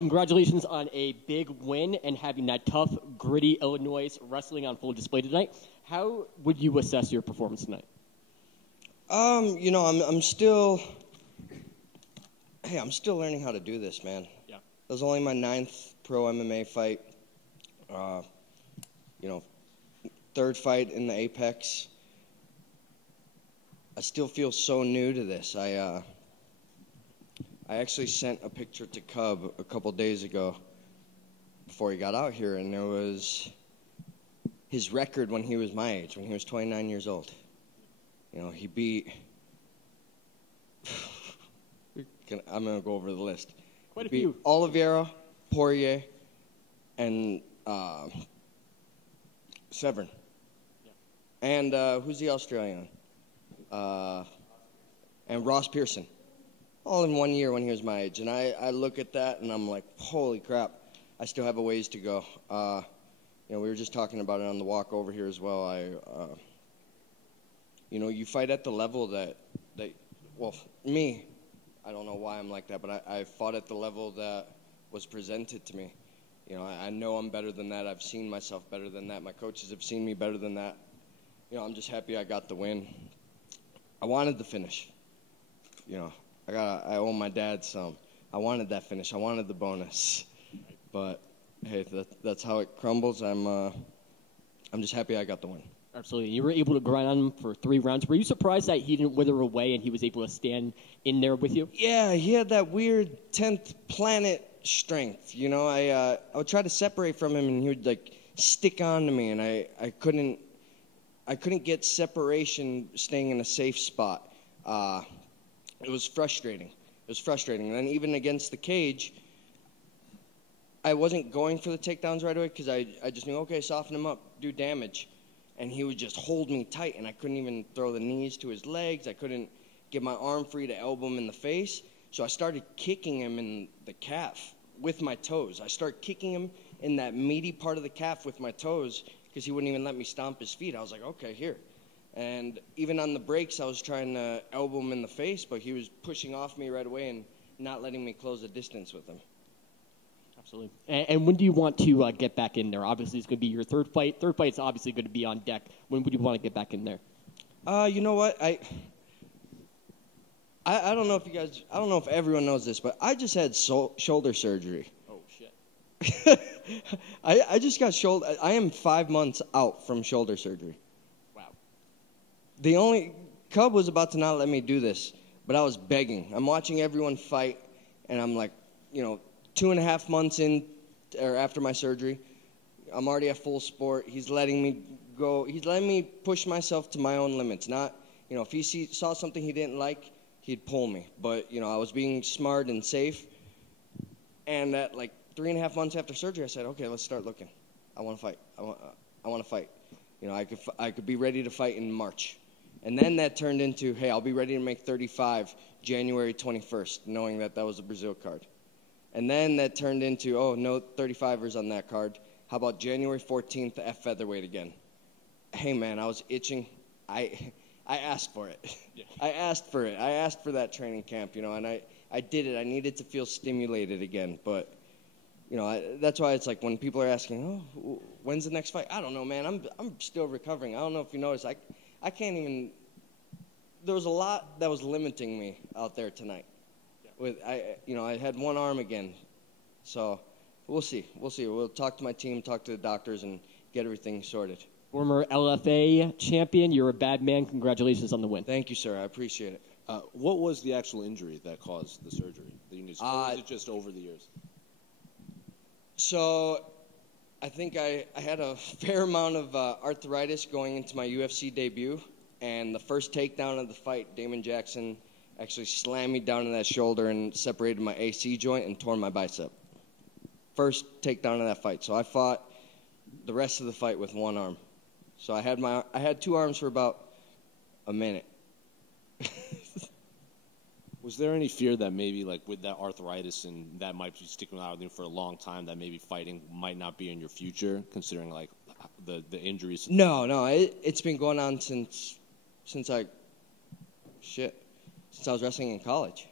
Congratulations on a big win and having that tough, gritty Illinois wrestling on full display tonight. How would you assess your performance tonight? I'm still learning how to do this, man. Yeah. That was only my 9th pro MMA fight. Third fight in the Apex. I still feel so new to this. I actually sent a picture to Cub a couple days ago before he got out here, and there was his record when he was my age, when he was 29 years old. He beat... I'm going to go over the list. Quite a few. Oliveira, Poirier, and Severn. Yeah. And who's the Australian? And Ross Pearson. All in 1 year when he was my age. And I look at that and I'm like, holy crap, I still have a ways to go. We were just talking about it on the walk over here as well. You fight at the level that me, I don't know why I'm like that, but I fought at the level that was presented to me. I know I'm better than that. I've seen myself better than that. My coaches have seen me better than that. I'm just happy I got the win. I wanted the finish. I owe my dad some. I wanted that finish. I wanted the bonus. But hey, that's how it crumbles. I'm just happy I got the win. Absolutely. You were able to grind on him for 3 rounds. Were you surprised that he didn't wither away and he was able to stand in there with you? Yeah, he had that weird 10th planet strength. I would try to separate from him and he would stick on to me, and I couldn't get separation staying in a safe spot. It was frustrating. And then even against the cage, I wasn't going for the takedowns right away because I just knew, okay, soften him up, do damage. And he would just hold me tight, and I couldn't even throw the knees to his legs. I couldn't get my arm free to elbow him in the face. So I started kicking him in the calf with my toes. I started kicking him in that meaty part of the calf with my toes because he wouldn't even let me stomp his feet. I was like, okay, here. And even on the breaks, I was trying to elbow him in the face, but he was pushing off me right away and not letting me close the distance with him. Absolutely. And when do you want to get back in there? Obviously, it's going to be your third fight. Third fight's obviously going to be on deck. When would you want to get back in there? You know what? I don't know if you guys, I don't know if everyone knows this, but I just had shoulder surgery. Oh, shit. I just got shoulder. I am 5 months out from shoulder surgery. Wow. Cub was about to not let me do this, but I was begging. I'm watching everyone fight, and I'm like, 2.5 months in, or after my surgery, I'm already at full sport. He's letting me go. He's letting me push myself to my own limits. Not, if he saw something he didn't like, he'd pull me. But, I was being smart and safe. And at 3.5 months after surgery, I said, okay, let's start looking. I want to fight. I want to fight. I could be ready to fight in March. And then that turned into, hey, I'll be ready to make 35 January 21st, knowing that was a Brazil card. And then that turned into, oh, no 35ers on that card. How about January 14th at featherweight again? Hey, man, I was itching. I asked for it. Yeah. I asked for it. I asked for that training camp, and I did it. I needed to feel stimulated again. But, that's why it's like when people are asking, oh, when's the next fight? I don't know, man. I'm still recovering. I don't know if you noticed. I can't even – there was a lot that was limiting me out there tonight. I had one arm again, so we'll see. We'll talk to my team, talk to the doctors, and get everything sorted. Former LFA champion, you're a bad man. Congratulations on the win. Thank you, sir. I appreciate it. What was the actual injury that caused the surgery? Or was it just over the years? So I think I had a fair amount of arthritis going into my UFC debut, and the first takedown of the fight, Damon Jackson actually slammed me down in that shoulder and separated my AC joint and tore my bicep. First takedown of that fight. So I fought the rest of the fight with one arm. So I had 2 arms for about a minute. Was there any fear that maybe with that arthritis and that might be sticking out with you for a long time, that maybe fighting might not be in your future, considering the injuries? No, it's been going on since I was wrestling in college.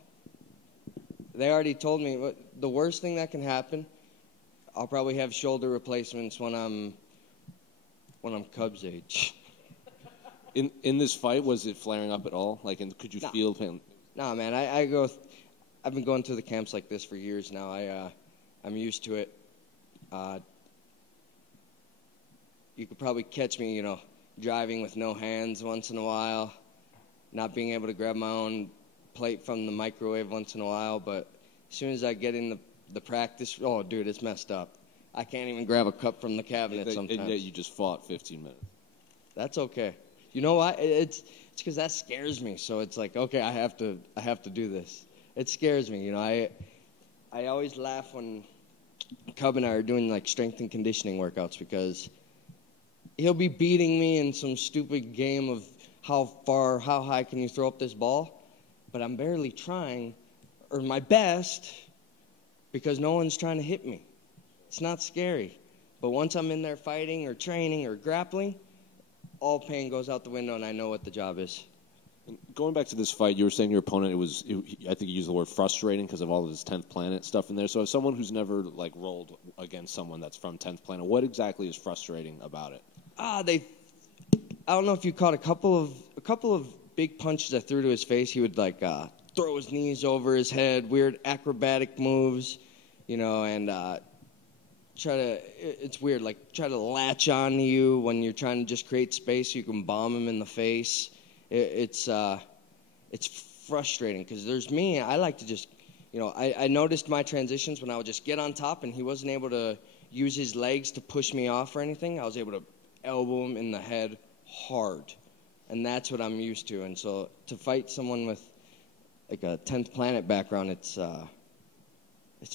They already told me, the worst thing that can happen, I'll probably have shoulder replacements when I'm Cubs age. In this fight, was it flaring up at all? Like, could you feel pain? Nah, man. I've been going through the camps like this for years now. I'm used to it. You could probably catch me, driving with no hands once in a while, not being able to grab my own plate from the microwave once in a while. But as soon as I get in the practice, oh, dude, it's messed up. I can't even grab a cup from the cabinet sometimes. And yet you just fought 15 minutes. That's okay. You know why? It's because that scares me. So it's like, okay, I have to do this. It scares me. I always laugh when Cub and I are doing like strength and conditioning workouts because he'll be beating me in some stupid game of how high can you throw up this ball, but I'm barely trying, or my best, because no one's trying to hit me. It's not scary. But once I'm in there fighting or training or grappling, all pain goes out the window and I know what the job is. Going back to this fight, you were saying your opponent, I think you used the word frustrating because of all of his 10th Planet stuff in there. So as someone who's never like rolled against someone that's from 10th Planet, what exactly is frustrating about it? I don't know if you caught a couple of big punches I threw to his face. He would like throw his knees over his head, weird acrobatic moves, and it's weird, like try to latch on to you when you're trying to just create space so you can bomb him in the face. It's frustrating because there's me. I like to just, I noticed my transitions when I would just get on top and he wasn't able to use his legs to push me off or anything. I was able to elbow him in the head hard, and that's what I'm used to. And so to fight someone with like a 10th Planet background, it's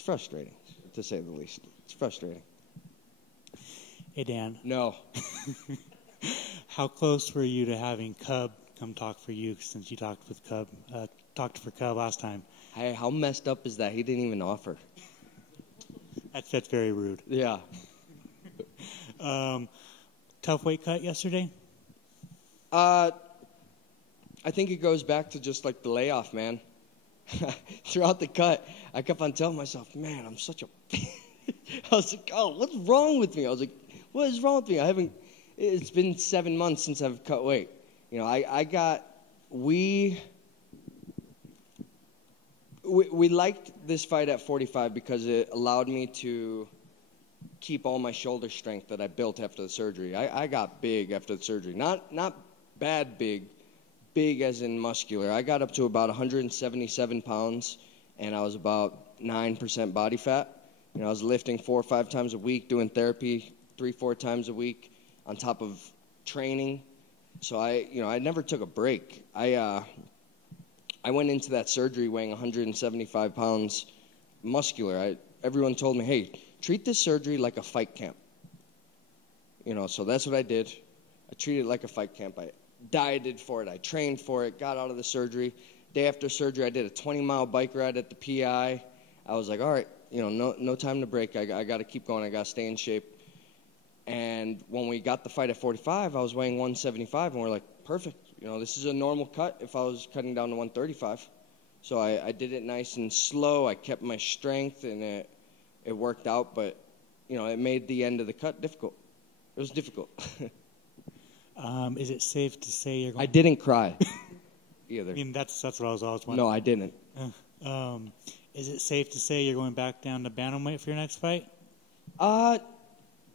frustrating, to say the least. It's frustrating. Hey, Dan. No. How close were you to having Cub come talk for you since you talked for Cub last time? Hey, how messed up is that? He didn't even offer. That's very rude. Yeah. Tough weight cut yesterday? I think it goes back to just like the layoff, man. Throughout the cut, I kept on telling myself, man, I'm such a... I was like, oh, what's wrong with me? I was like, what is wrong with me? It's been 7 months since I've cut weight. We liked this fight at 45 because it allowed me to keep all my shoulder strength that I built after the surgery. I got big after the surgery. Not bad big as in muscular. I got up to about 177 pounds, and I was about 9% body fat. I was lifting 4 or 5 times a week, doing therapy 3-4 times a week on top of training. So I never took a break. I went into that surgery weighing 175 pounds muscular. Everyone told me, hey, treat this surgery like a fight camp. So that's what I did. I treated it like a fight camp. I dieted for it. I trained for it, got out of the surgery. Day after surgery, I did a 20-mile bike ride at the PI. I was like, all right, no time to break. I got to keep going. I got to stay in shape. And when we got the fight at 45, I was weighing 175, and we're like, perfect. This is a normal cut if I was cutting down to 135. So I did it nice and slow. I kept my strength, and it worked out. But, it made the end of the cut difficult. It was difficult. Is it safe to say you're going... I didn't cry either. I mean, that's what I was always wondering. No, I didn't. Is it safe to say you're going back down to bantamweight for your next fight? I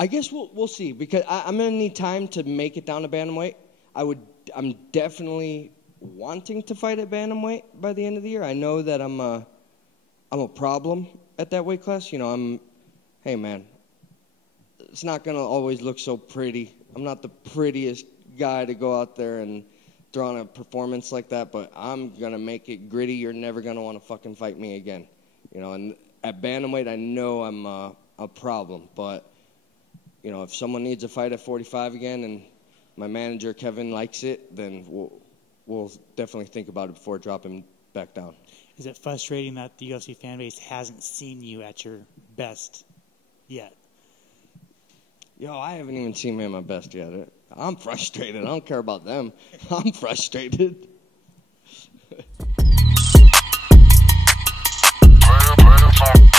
guess we'll see, because I'm going to need time to make it down to bantamweight. I'm definitely wanting to fight at bantamweight by the end of the year. I know that I'm a problem at that weight class. Hey man, it's not going to always look so pretty. I'm not the prettiest guy to go out there and throw on a performance like that, but I'm going to make it gritty. You're never going to want to fucking fight me again. And at bantamweight, I know I'm a problem, but if someone needs a fight at 45 again and my manager, Kevin, likes it, then we'll definitely think about it before dropping back down. Is it frustrating that the UFC fan base hasn't seen you at your best yet? I haven't even seen me at my best yet. I'm frustrated. I don't care about them. I'm frustrated. Play the song.